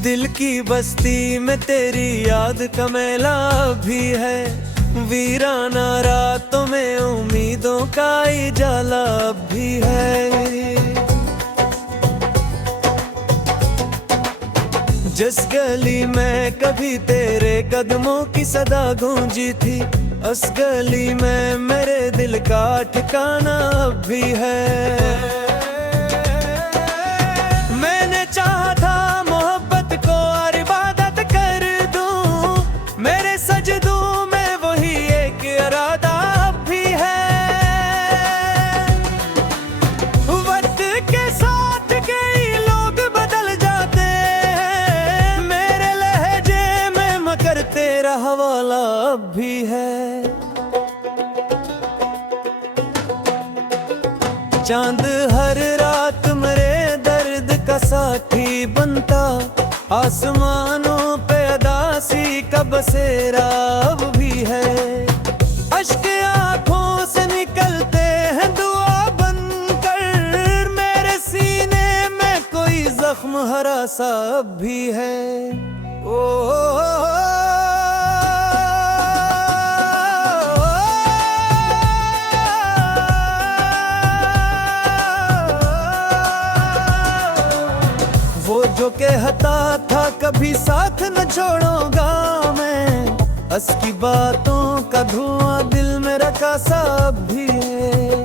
दिल की बस्ती में तेरी याद का मेला भी है, वीराना रातों में उम्मीदों का उजाला भी है। जिस गली में कभी तेरे कदमों की सदा गूंजी थी, उस गली में मेरे दिल का ठिकाना भी है। मैंने चाहा था मोहब्बत को और इबादत कर दूं, मेरे सजदों में वही एक इरादा भी है। वक्त के साथ कई लोग बदल जाते हैं, मेरे लहजे में मगर तेरा हवाला भी है। चांद हर रात मेरे दर्द का साथी बनता, आसमानों पे अदासी का बसेरा अब भी है। अश्क आंखों से निकलते हैं दुआ बनकर, मेरे सीने में कोई जख्म हरा सा अब भी है। वो जो कहता था कभी साथ न छोड़ूंगा मैं, हंस की बातों का धुआं दिल में रखा सा भी है।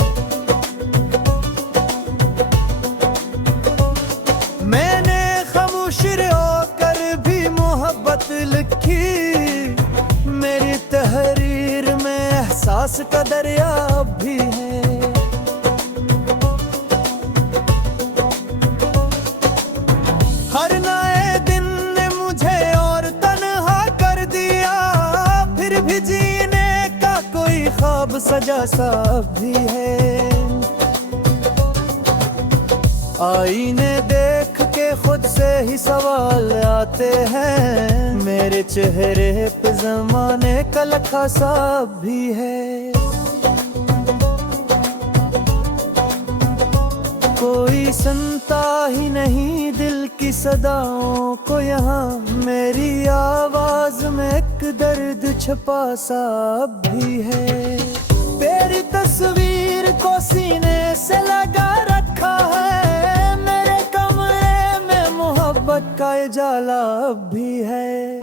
मैंने खामोश होकर भी मोहब्बत लिखी, मेरी तहरीर में एहसास का दरिया भी है। हर नए दिन ने मुझे और तन्हा कर दिया, फिर भी जीने का कोई ख्वाब सजा सा भी है। आईने देख के खुद से ही सवाल आते हैं, मेरे चेहरे पे ज़माने का लखा सा भी है। कोई सुनता ही नहीं दिल की सदाओं को यहाँ, मेरी आवाज में एक दर्द छुपा सा भी है। तेरी तस्वीर को सीने से लगा रखा है, मेरे कमरे में मोहब्बत का उजाला भी है।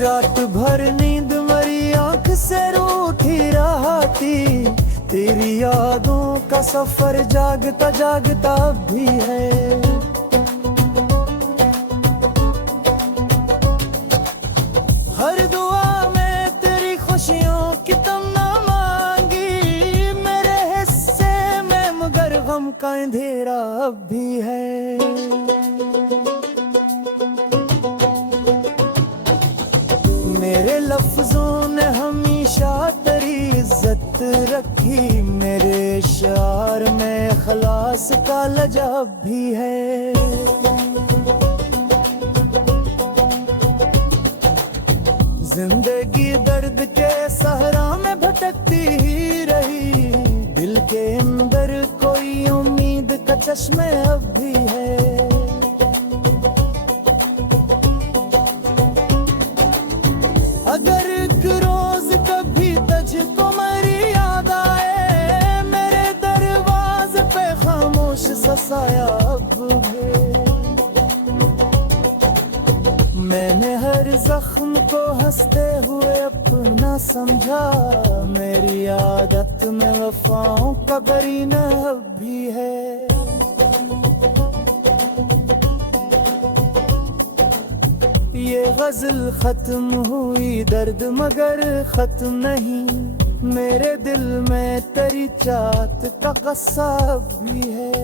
रात भर नींद मरी आंख से रूठी रहा थी, तेरी यादों का सफर जागता जागता भी है। हर दुआ में तेरी खुशियों की तमन्ना मांगी, मेरे हिस्से में मगर गम का अंधेरा भी है। मेरे लफ्जों ने हमेशा तेरी इज्जत रखी, मेरे शार में खलास का लजाब भी है। जिंदगी दर्द के सहरा में भटकती ही रही, दिल के अंदर कोई उम्मीद का चश्मे अब भी है। अगर एक रोज कभी तुझको मेरी याद आए, मेरे दरवाजे पे खामोश सा साया अब है। मैंने हर जख्म को हंसते हुए अपना समझा, मेरी आदत में वफाओं का करीना अब भी है। ये गजल खत्म हुई दर्द मगर खत्म नहीं, मेरे दिल में तेरी चाहत का क़स्सा भी है।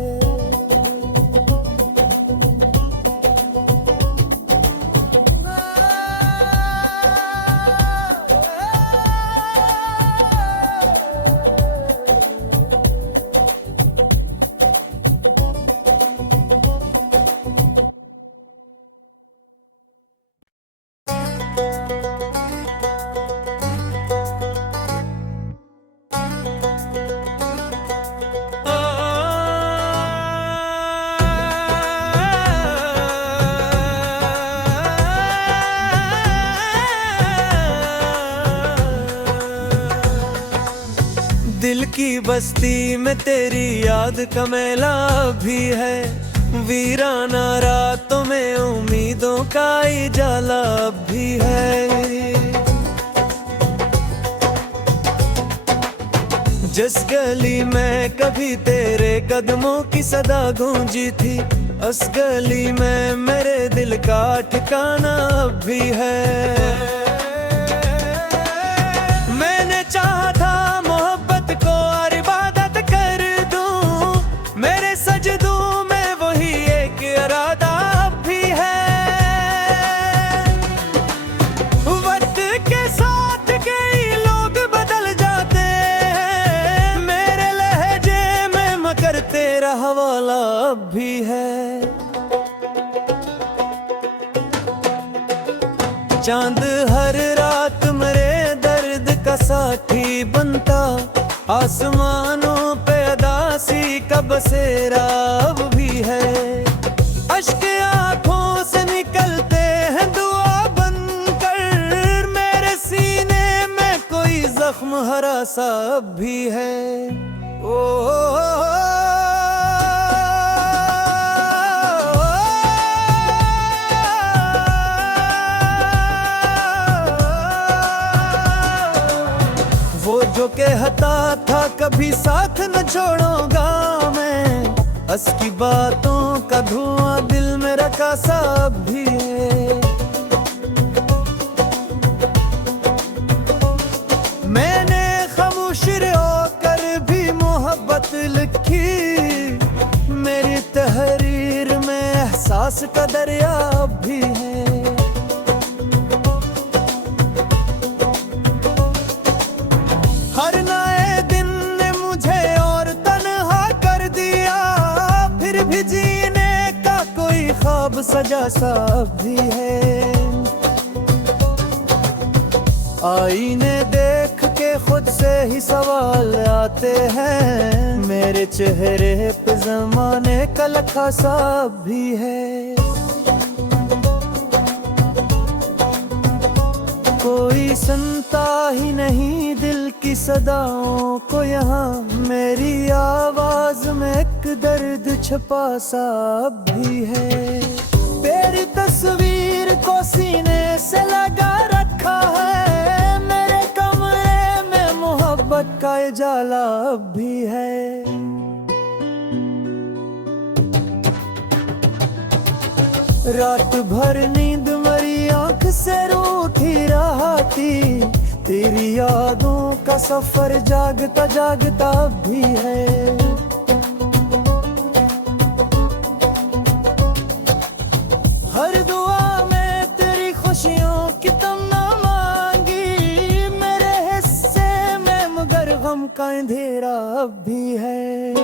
दिल की बस्ती में तेरी याद का मेला भी है, वीराना रातों में उम्मीदों का उजाला भी है। जिस गली में कभी तेरे कदमों की सदा गूंजी थी, उस गली में मेरे दिल का ठिकाना अब भी है। मैंने चाहा था मोहब्बत को और इबादत कर दूं, मेरे सजदों में वही एक इरादा अब भी है। वक्त के साथ कई लोग बदल जाते हैं, मेरे लहजे में मगर तेरा हवाला अब भी है। चांद हर रात मेरे दर्द का साथी बनता, आसमानों पे अदासी का बसेरा अब भी है। अश्क आंखों से निकलते हैं दुआ बनकर, मेरे सीने में कोई जख्म हरा सा अब भी है। वो जो कहता था कभी साथ न छोड़ूंगा मैं, हंस की बातों का धुआं दिल में रखा सा अब भी है। मैंने खामोश होकर भी मोहब्बत लिखी, मेरी तहरीर में एहसास का दरिया अब भी है। हर नए दिन ने मुझे और तन्हा कर दिया, फिर भी जीने का कोई ख्वाब सजा सा अब भी है। आईने देख के खुद से ही सवाल आते हैं, मेरे चेहरे पे ज़माने का लखा सा अब भी है। कोई सुनता ही नहीं दिल की सदाओं को यहाँ, मेरी आवाज में एक दर्द छुपा सा अब भी है। तेरी तस्वीर को सीने से लगा रखा है, मेरे कमरे में मोहब्बत का उजाला अब भी है। रात भर नींद मरी आंख से रूठी रहा थी, तेरी यादों का सफर जागता जागता अब भी है। हर दुआ में तेरी खुशियों की तमन्ना मांगी, मेरे हिस्से में मगर गम का अंधेरा अब भी है।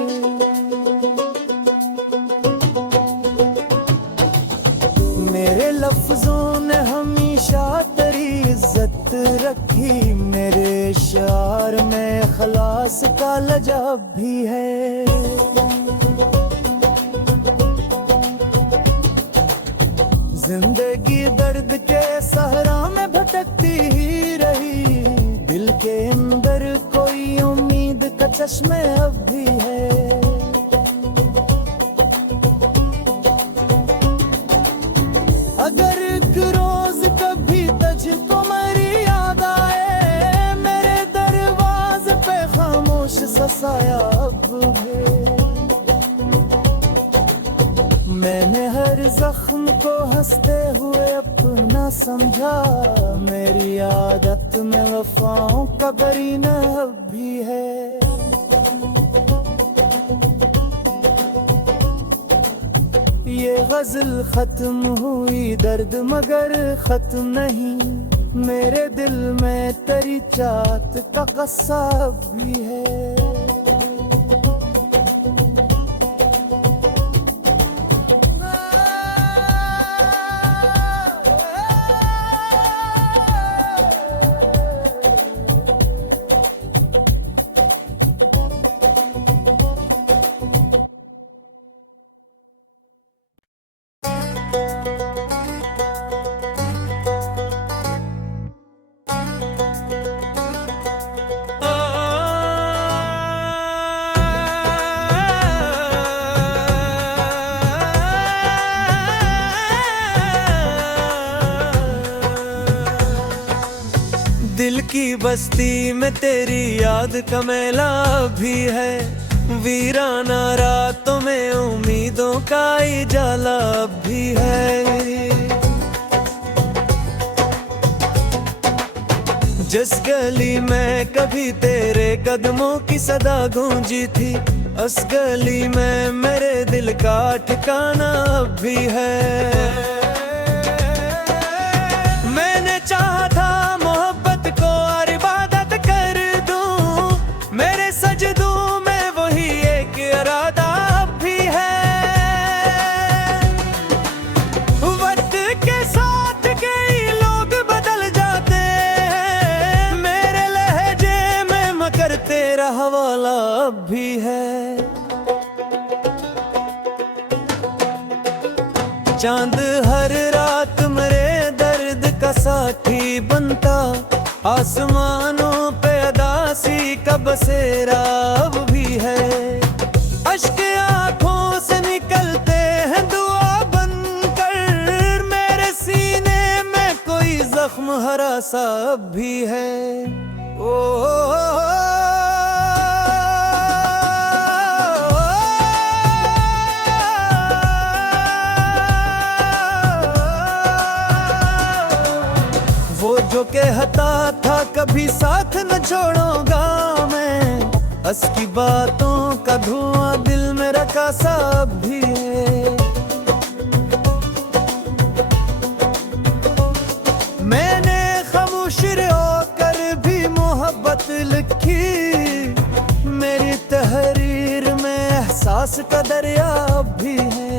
मेरे लफ्जों ने हमेशा तेरी इज्जत रखी, मेरे शार में खलास का लजा भी है। जिंदगी दर्द के सहरा में भटकती ही रही, दिल के अंदर कोई उम्मीद का चश्मे अब भी है। अगर एक रोज कभी तुझको मेरी याद आए, मेरे दरवाजे पे खामोश सा साया अब भी। मैंने हर जख्म को हंसते हुए अपना समझा, मेरी आदत में वफाओं का करीना अब भी है। ये गजल खत्म हुई दर्द मगर खत्म नहीं, मेरे दिल में तेरी चाहत का क़स्सा भी है। की बस्ती में तेरी याद का मेला भी है। वीराना रातों में उम्मीदों का उजाला भी है। जिस गली में कभी तेरे कदमों की सदा गूंजी थी, उस गली में मेरे दिल का ठिकाना अब भी है। मैंने चाहा था मोहब्बत को और इबादत कर दूं, मेरे सजदों में वही एक इरादा अब भी है। वक्त के साथ कई लोग बदल जाते हैं, मेरे लहजे में मगर तेरा हवाला अब भी है। चांद हर रात मेरे दर्द का साथी बनता, आसमानों पे अदासी का बसेरा अब भी है। अश्क आंखों से निकलते हैं दुआ बनकर, मेरे सीने में कोई जख्म हरा सा अब भी है। वो जो कहता था कभी साथ न छोड़ूंगा मैं, हंस की बातों का धुआं दिल में रखा सा अब भी है। मैंने खामोश होकर भी मोहब्बत लिखी, मेरी तहरीर में एहसास का दरिया अब भी है।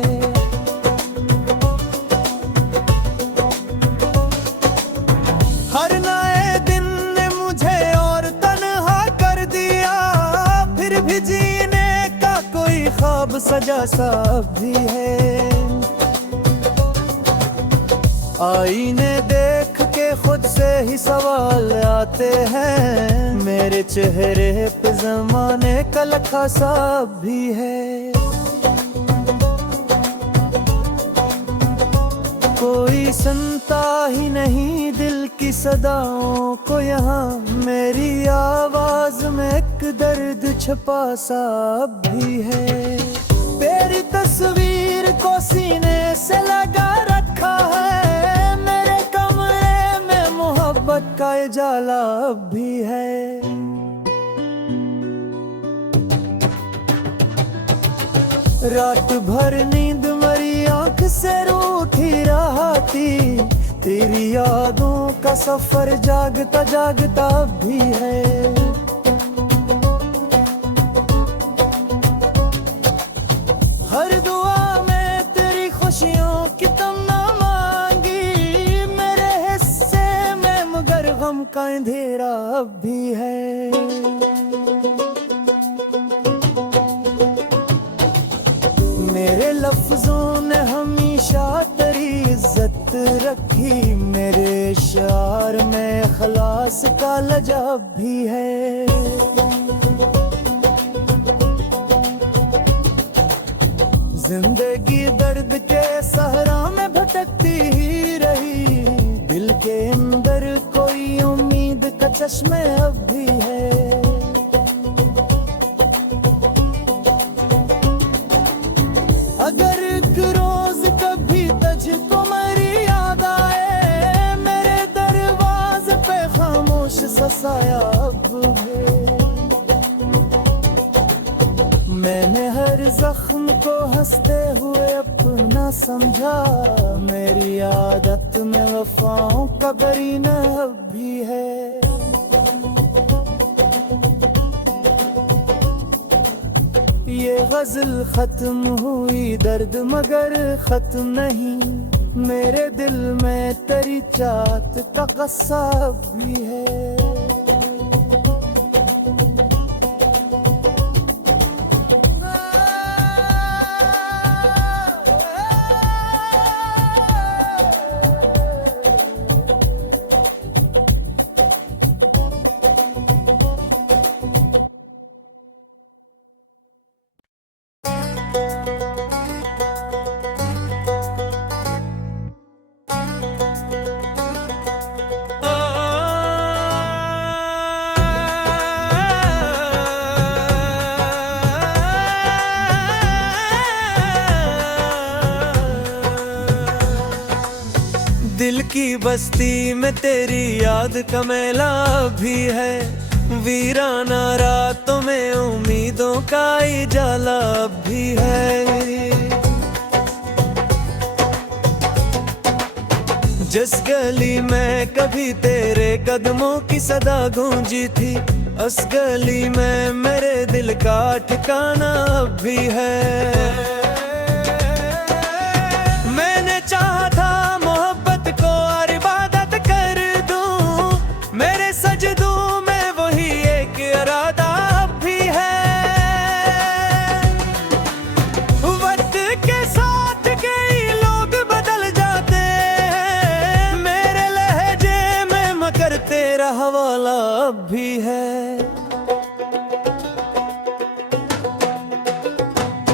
हर नए दिन ने मुझे और तन्हा कर दिया, फिर भी जीने का कोई ख्वाब सजा सा अब भी है। आईने देख के खुद से ही सवाल आते हैं, मेरे चेहरे पे ज़माने का लखा सा अब भी है। कोई सुनता ही नहीं दिल की सदाओं को यहाँ, मेरी आवाज में एक दर्द छुपा सा अब भी है। तेरी तस्वीर को सीने से लगा रखा है, मेरे कमरे में मोहब्बत का उजाला अब भी है। रात भर नींद मरी आंख से रूठी रहा थी, तेरी यादों का सफर जागता जागता अब भी है। हर दुआ में तेरी खुशियों की तमन्ना मांगी, मेरे हिस्से में मगर गम का अंधेरा अब भी है। मेरे लफ्जों ने हमेशा तेरी इज्जत रखी, मेरे शार में खलास का लजा भी है। जिंदगी दर्द के सहरा में भटकती ही रही, दिल के अंदर कोई उम्मीद का चश्मे अब भी है। अगर एक रोज कभी तुझको मेरी याद आए, मेरे दरवाजे पे खामोश सा साया अब है। मैंने हर जख्म को हंसते हुए अपना समझा, मेरी आदत में वफाओं का करीना अब भी है। ये गजल खत्म हुई दर्द मगर खत्म नहीं, मेरे दिल में तेरी चाहत का क़स्सा भी है। की बस्ती में तेरी याद का मेला भी है। वीराना रातों में उम्मीदों का उजाला भी है। जिस गली में कभी तेरे कदमों की सदा गूंजी थी, उस गली में मेरे दिल का ठिकाना अब भी है। मैंने चाहा था मोहब्बत को और इबादत कर दूं, मेरे सजदों में वही एक इरादा अब भी है। वक्त के साथ कई लोग बदल जाते हैं, मेरे लहजे में मगर तेरा हवाला अब भी है।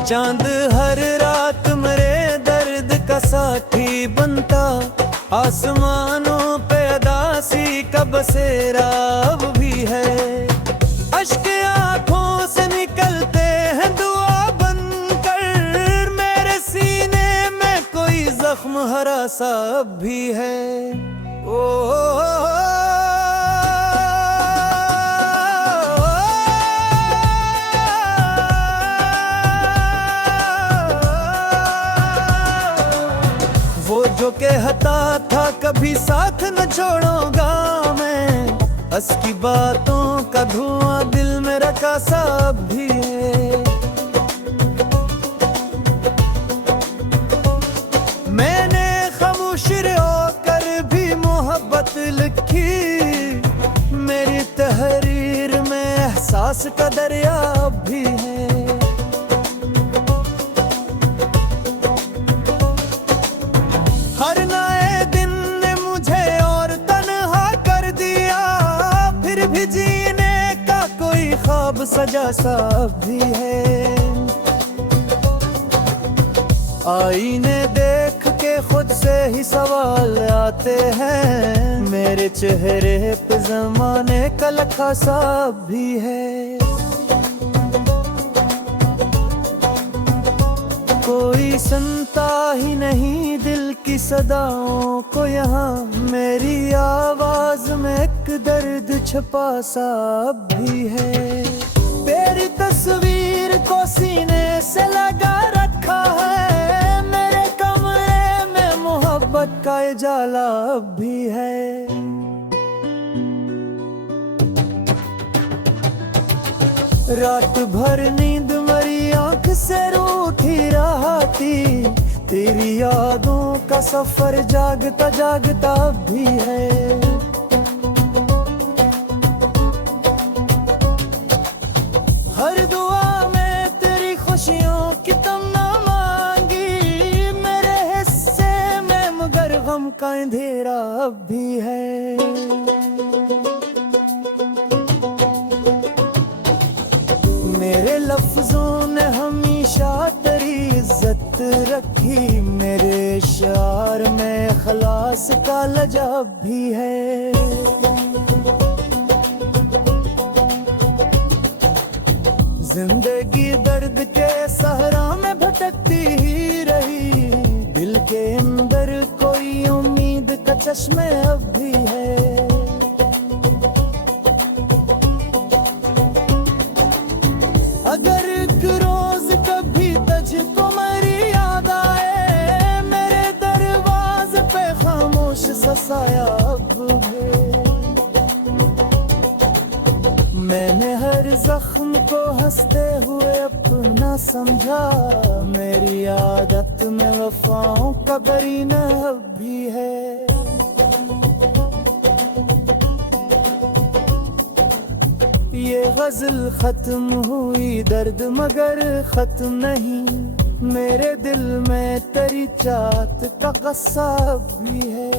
चांद हर रात मेरे दर्द का साथी बनता, आसमानों पे अदासी का बसेरा अब भी है। अश्क आंखों से निकलते हैं दुआ बनकर, मेरे सीने में कोई जख्म हरा सा अब भी है। वो जो कहता था कभी साथ न छोड़ूंगा मैं, हंस की बातों का धुआं दिल में रखा सा अब भी है। मैंने खामोश होकर भी मोहब्बत लिखी, मेरी तहरीर में एहसास का दरिया अब भी है। हर नए दिन ने मुझे और तन्हा कर दिया, फिर भी जीने का कोई ख्वाब सजा सा अब भी है। आईने देख के खुद से ही सवाल आते हैं, मेरे चेहरे पे ज़माने का लखा सा अब भी है। कोई सुनता ही नहीं दिल की सदाओं को यहाँ, मेरी आवाज में एक दर्द छुपा सा अब भी है। तेरी तस्वीर को सीने से लगा रखा है, मेरे कमरे में मोहब्बत का उजाला अब भी है। रात भर नींद मरी आंख से रूठी रहा थी, तेरी यादों का सफर जागता जागता अब भी है। हर दुआ में तेरी खुशियों की तमन्ना मांगी, मेरे हिस्से में मगर गम का अंधेरा अब भी है। मेरे लफ्जों ने हमेशा तेरी इज्जत रखी, मेरे शार में खलास का लजाब भी है। जिंदगी दर्द के सहरा में भटकती ही रही, दिल के अंदर कोई उम्मीद का चश्मे अब भी है। अगर एक रोज कभी तुझको मेरी याद आए, मेरे दरवाजे पे खामोश सा साया अब है। मैंने हर जख्म को हंसते हुए अपना समझा, मेरी आदत में वफाओं का करीना अब भी है। ये गजल खत्म हुई दर्द मगर खत्म नहीं, मेरे दिल में तेरी चाहत का क़स्सा भी है।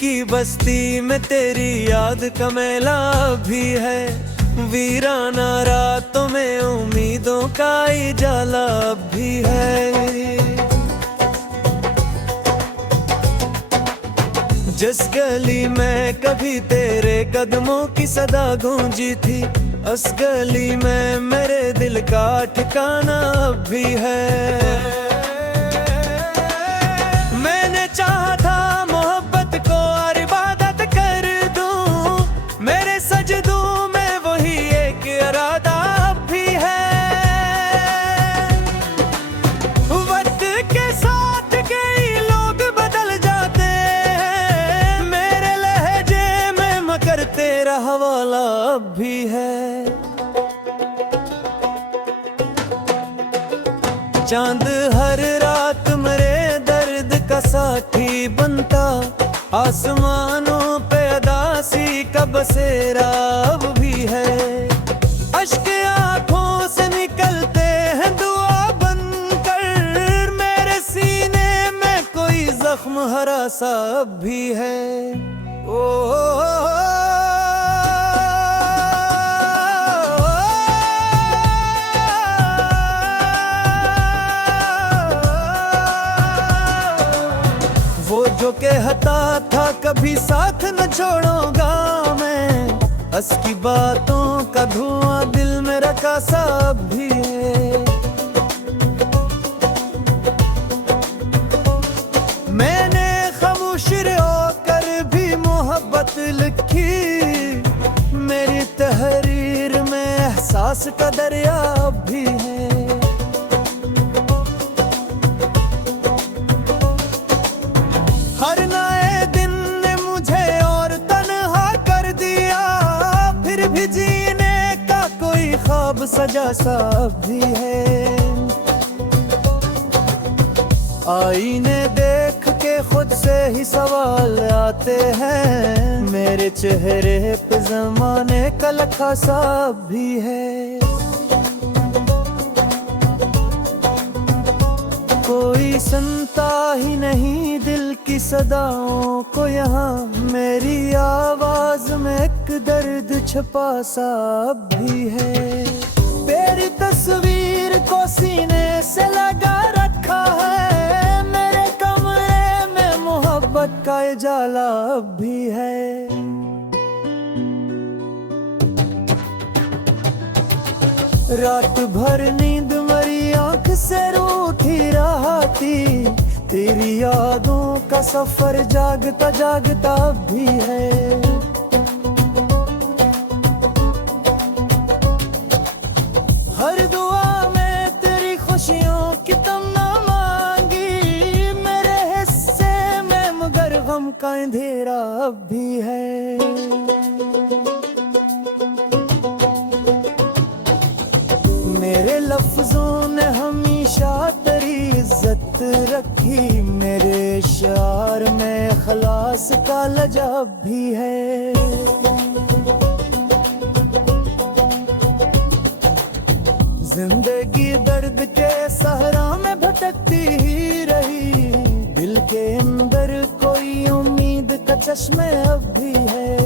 की बस्ती में तेरी याद का मेला भी है। वीराना रातों में उम्मीदों का उजाला भी है। जिस गली में कभी तेरे कदमों की सदा गूंजी थी, उस गली में मेरे दिल का ठिकाना अब भी है। मैंने चाहा था मोहब्बत को और इबादत कर दूं, मेरे सजदों में वही एक इरादा अब भी है। वक्त के साथ कई लोग बदल जाते हैं, मेरे लहजे में मगर तेरा हवाला अब भी है। चांद हर रात मेरे दर्द का साथी बनता, आसमानों पे अदासी का बसेरा अब भी है। अश्क आंखों से निकलते हैं दुआ बनकर, मेरे सीने में कोई जख्म हरा सा अब भी है। वो जो कहता था कभी साथ न छोड़ूंगा मैं, हंस की बातों का धुआं दिल में रखा सा अब भी है। मैंने खामोश होकर भी मोहब्बत लिखी, मेरी तहरीर में एहसास का दरिया अब भी है। हर नए दिन ने मुझे और तन्हा कर दिया, फिर भी जीने का कोई ख्वाब सजा सा अब भी है। आईने देख के खुद से ही सवाल आते हैं, मेरे चेहरे पे ज़माने का लखा सा अब भी है। कोई सुनता ही नहीं दिल की सदाओं को यहाँ, मेरी आवाज में एक दर्द छुपा सा अब भी है। तेरी तस्वीर को सीने से लगा रखा है, मेरे कमरे में मोहब्बत का उजाला अब भी है। रात भर नींद मरी आंख से रूठी रहा थी, तेरी यादों का सफर जागता जागता अब भी है। हर दुआ में तेरी खुशियों की तमन्ना मांगी, मेरे हिस्से में मगर गम का अंधेरा अब भी है। मेरे लफ्जों ने हमेशा तेरी इज्जत रखी, मेरे शार में खलास का लजा भी है। जिंदगी दर्द के सहरा में भटकती ही रही, दिल के अंदर कोई उम्मीद का चश्मे अब भी है।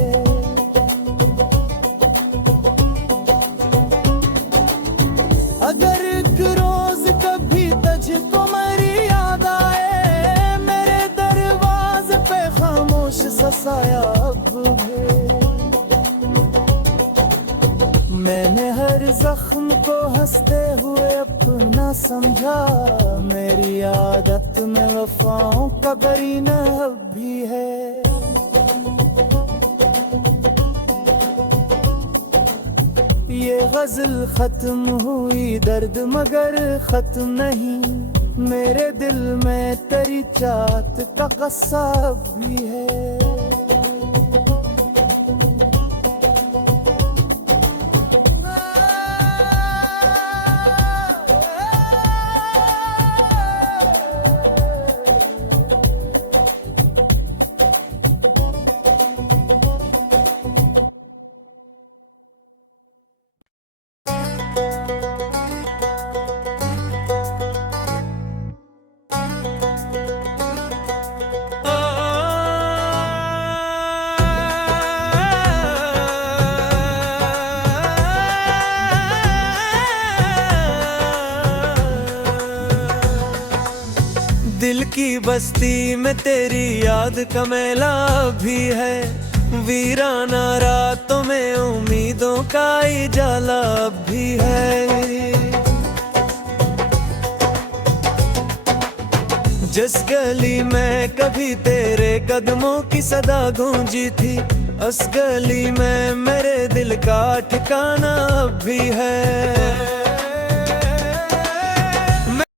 अगर एक रोज कभी तुझको मेरी याद आए, मेरे दरवाजे पे खामोश सा साया अब है। मैंने हर जख्म को हंसते हुए अपना समझा, मेरी आदत में वफाओं का करीना अब भी है। ये गजल खत्म हुई दर्द मगर खत्म नहीं, मेरे दिल में तेरी चाहत का क़स्सा भी है। की बस्ती में तेरी याद का मेला भी है। वीराना रातों में उम्मीदों का उजाला भी है। जिस गली में कभी तेरे कदमों की सदा गूंजी थी, उस गली में मेरे दिल का ठिकाना भी है।